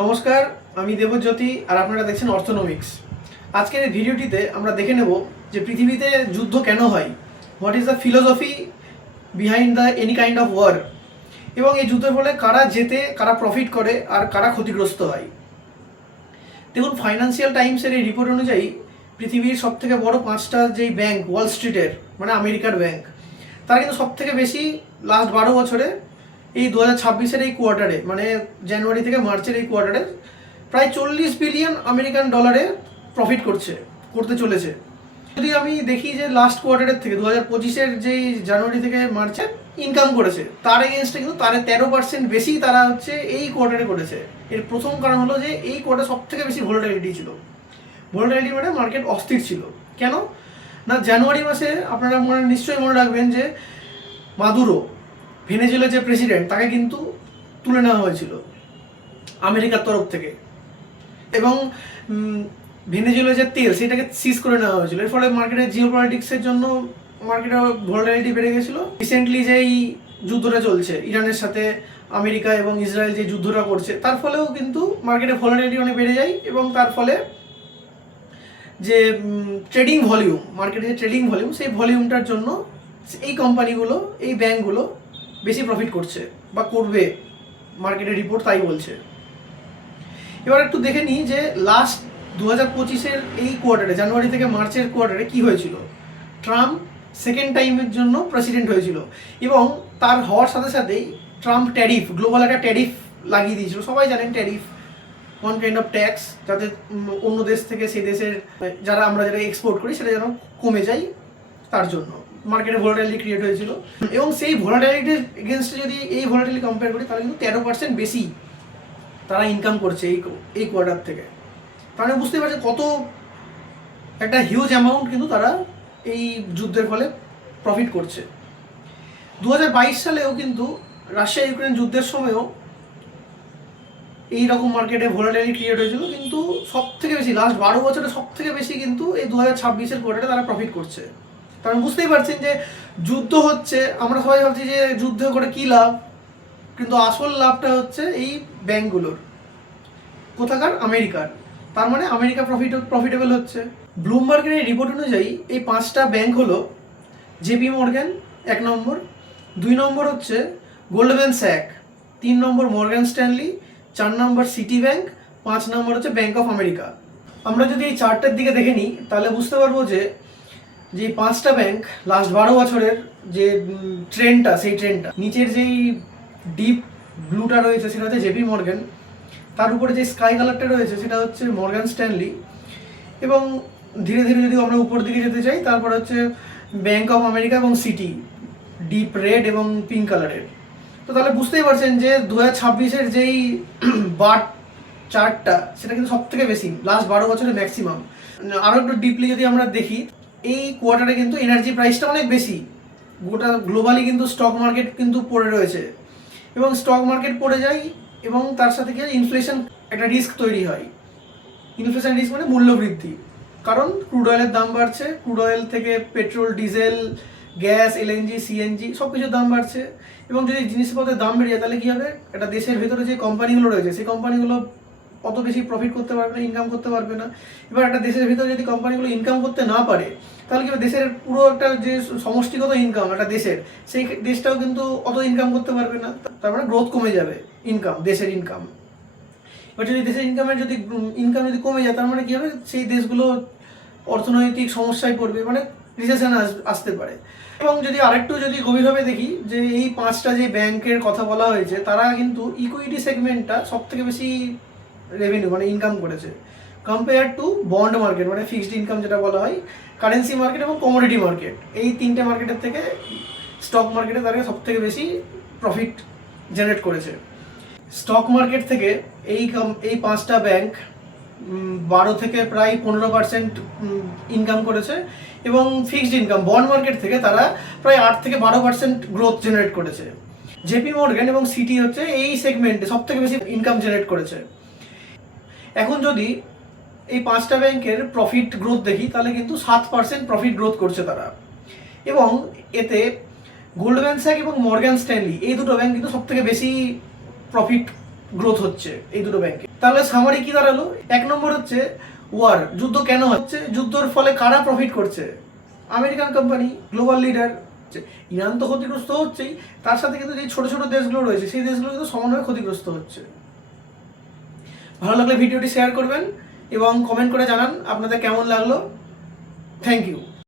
নমস্কার, আমি দেবজ্যোতি আর আপনারা দেখছেন অর্থোনমিক্স। আজকের এই ভিডিওটিতে আমরা দেখে নেব যে পৃথিবীতে যুদ্ধ কেন হয়, what is the philosophy behind the any kind of war, এবং এই যুদ্ধের ফলে কারা জেতে, কারা প্রফিট করে আর কারা ক্ষতিগ্রস্ত হয়। দেখুন, ফাইন্যান্সিয়াল টাইমসের এই রিপোর্ট অনুযায়ী পৃথিবীর সবথেকে বড় পাঁচটা যেই ব্যাংক, ওয়াল স্ট্রিটের মানে আমেরিকার ব্যাংক, তারা কিন্তু সবথেকে বেশি লাস্ট 12 বছরে এই 2026-এর এই কোয়ার্টারে মানে জানুয়ারি থেকে মার্চের এই কোয়ার্টারে প্রায় 40 বিলিয়ন আমেরিকান ডলারে প্রফিট করতে চলেছে। যদি আমি দেখি যে লাস্ট কোয়ার্টারের থেকে 2025-এর যেই জানুয়ারি থেকে মার্চে ইনকাম করেছে, তার এগেনস্টে কিন্তু তার 13% বেশি তারা হচ্ছে এই কোয়ার্টারে করেছে। এর প্রথম কারণ হলো যে এই কোয়ার্টার সব থেকে বেশি ভোলাটিলিটি ছিল। ভোলাটিলিটি মানে মার্কেট অস্থির ছিল। কেন না, জানুয়ারি মাসে আপনারা নিশ্চয়ই মনে রাখবেন যে মাদুরো, ভেনেজুয়েলার যে প্রেসিডেন্ট, তাকে কিন্তু তুলে নেওয়া হয়েছিল আমেরিকার তরফ থেকে, এবং ভেনেজুয়েলার যে তেল সেটাকে সিজ করে নেওয়া হয়েছিল। এর ফলে মার্কেটের জিওপলিটিক্সের জন্য মার্কেটে ভোলাটিলিটি বেড়ে গেছিলো। রিসেন্টলি যেই যুদ্ধটা চলছে ইরানের সাথে, আমেরিকা এবং ইসরায়েল যে যুদ্ধটা করছে, তার ফলেও কিন্তু মার্কেটে ভোলাটিলিটি অনেক বেড়ে যায়, এবং তার ফলে যে ট্রেডিং ভলিউম, মার্কেটে যে ট্রেডিং ভলিউম, সেই ভলিউমটার জন্য এই কোম্পানিগুলো, এই ব্যাঙ্কগুলো বেশি প্রফিট করছে বা করবে, মার্কেটের রিপোর্ট তাই বলছে। এবার একটু দেখে নিই যে লাস্ট 2025-এর এই কোয়ার্টারে, জানুয়ারি থেকে মার্চের কোয়ার্টারে কি হয়েছিল। ট্রাম্প সেকেন্ড টাইমের জন্য প্রেসিডেন্ট হয়েছিল, এবং তার হওয়ার সাথে সাথেই ট্রাম্প ট্যারিফ, গ্লোবাল একটা ট্যারিফ লাগিয়ে দিয়েছিল। সবাই জানেন tariff one kind of tax, যাতে অন্য দেশ থেকে সেই দেশের যারা এক্সপোর্ট করি সেটা যেন কমে যায়, তার জন্য মার্কেটে ভোলাটিলিটি ক্রিয়েট হয়েছিল। এবং সেই ভোলাটিলিটির এগেনস্টে যদি এই ভোলাটিলিটি কম্পেয়ার করি, তাহলে কিন্তু 13% বেশি তারা ইনকাম করছে এই কোয়ার্টার থেকে। তাহলে বুঝতে পারছে কত একটা হিউজ অ্যামাউন্ট কিন্তু তারা এই যুদ্ধের ফলে প্রফিট করছে। 2022 সালেও কিন্তু রাশিয়া ইউক্রেন যুদ্ধের সময়ও এইরকম মার্কেটে ভোলাটিলিটি ক্রিয়েট হয়েছিল, কিন্তু সব থেকে বেশি লাস্ট 12 বছরে সব থেকে বেশি কিন্তু এই 2026-এর কোয়ার্টারে তারা প্রফিট করছে। কারণ বুঝতেই পারছেন যে যুদ্ধ হচ্ছে, আমরা সবাই ভাবছি যে যুদ্ধ করে কী লাভ, কিন্তু আসল লাভটা হচ্ছে এই ব্যাঙ্কগুলোর, কোথাকার, আমেরিকার। তার মানে আমেরিকা প্রফিটেবল হচ্ছে। ব্লুমবার্গের এই রিপোর্ট অনুযায়ী এই পাঁচটা ব্যাঙ্ক হলো জেপি মর্গ্যান 1 নম্বর, 2 নম্বর হচ্ছে গোল্ডম্যান স্যাক, 3 নম্বর মর্গ্যান স্ট্যানলি, 4 নম্বর সিটি ব্যাঙ্ক, 5 নম্বর হচ্ছে ব্যাঙ্ক অফ আমেরিকা। আমরা যদি এই চার্টের দিকে দেখে নিই, তাহলে বুঝতে পারবো যে পাঁচটা ব্যাঙ্ক লাস্ট 12 বছরের যে ট্রেন্ডটা, সেই ট্রেন্ডটা, নিচের যেই ডিপ ব্লুটা রয়েছে সেটা হচ্ছে জেপি মর্গ্যান, তার উপরে যে স্কাই কালারটা রয়েছে সেটা হচ্ছে মর্গ্যান স্ট্যানলি, এবং ধীরে ধীরে যদি আমরা উপর দিকে যেতে চাই, তারপর হচ্ছে ব্যাঙ্ক অফ আমেরিকা এবং সিটি, ডিপ রেড এবং পিঙ্ক কালারের। তো তাহলে বুঝতেই পারছেন যে 2026-এর যেই বার চার্টটা, সেটা কিন্তু সব থেকে বেশি লাস্ট 12 বছরের ম্যাক্সিমাম। আরও একটু ডিপলি যদি আমরা দেখি, এই কোয়ার্টারে কিন্তু এনার্জি প্রাইসটা অনেক বেশি। গোটা গ্লোবালি কিন্তু স্টক মার্কেট কিন্তু পড়ে রয়েছে, এবং স্টক মার্কেট পড়ে যায়, এবং তার সাথে কি ইনফ্লেশন একটা রিস্ক তৈরি হয়। ইনফ্লেশন রিস্ক মানে মূল্য বৃদ্ধি, কারণ ক্রুড অয়েলের দাম বাড়ছে, ক্রুড অয়েল থেকে petrol, diesel, gas, LNG, CNG সব কিছুর দাম বাড়ছে, এবং যদি জিনিসপত্রের দাম বেড়ে যায়, তাহলে কী হবে, একটা দেশের ভেতরে যে কোম্পানিগুলো রয়েছে, সেই কোম্পানিগুলো অত বেশি প্রফিট করতে পারবে না, ইনকাম করতে পারবে না। এবার একটা দেশের ভিতরে যদি কোম্পানিগুলো ইনকাম করতে না পারে, তাহলে কি দেশের পুরো একটা যে সমষ্টিগত ইনকাম একটা দেশের, সেই দেশটাও কিন্তু অত ইনকাম করতে পারবে না। তার মানে গ্রোথ কমে যাবে, ইনকাম, দেশের ইনকাম। এবার যদি দেশের ইনকাম যদি কমে যায়, তার মানে কী হবে, সেই দেশগুলো অর্থনৈতিক সমস্যায় পড়বে, মানে রিসেশন আসতে পারে। এবং যদি আরেকটু গভীরভাবে দেখি, যে এই পাঁচটা যে ব্যাংকের কথা বলা হয়েছে, তারা কিন্তু ইকুইটি সেগমেন্টটা সব থেকে বেশি রেভিনিউ মানে ইনকাম করেছে, কম্পেয়ার টু বন্ড মার্কেট মানে ফিক্সড ইনকাম যেটা বলা হয়, কারেন্সি মার্কেট এবং কমোডিটি মার্কেট। এই তিনটে মার্কেটের থেকে স্টক মার্কেটে তারা সব থেকে বেশি প্রফিট জেনারেট করেছে। স্টক মার্কেট থেকে এই পাঁচটা ব্যাংক 12 থেকে প্রায় 15% ইনকাম করেছে, এবং ফিক্সড ইনকাম বন্ড মার্কেট থেকে তারা প্রায় 8 থেকে 12% গ্রোথ জেনারেট করেছে। জেপি মর্গ্যান এবং সিটি হচ্ছে এই সেগমেন্টে সব থেকে বেশি ইনকাম জেনারেট করেছে। এখন যদি এই পাঁচটা ব্যাংকের প্রফিট গ্রোথ দেখি, তাহলে কিন্তু 7% প্রফিট গ্রোথ করছে তারা, এবং এতে গোল্ডম্যান স্যাক এবং মর্গ্যান স্ট্যানলি এই দুটো ব্যাংক কিন্তু সব থেকে বেশি প্রফিট গ্রোথ হচ্ছে এই দুটো ব্যাংকে। তাহলে সামারি কি দাঁড়ালো? 1 নম্বর হচ্ছে ওয়ার, যুদ্ধ কেন হচ্ছে, যুদ্ধের ফলে কারা প্রফিট করছে? American company, global leader. Iran তো ক্ষতিগ্রস্ত হচ্ছেই, তার সাথে কিন্তু যে ছোট ছোট দেশগুলো রয়েছে সেই দেশগুলো কিন্তু সমানভাবে ক্ষতিগ্রস্ত হচ্ছে। ভালো লাগলে ভিডিওটি শেয়ার করবেন এবং কমেন্ট করে জানান আপনাদের কেমন লাগলো। Thank you.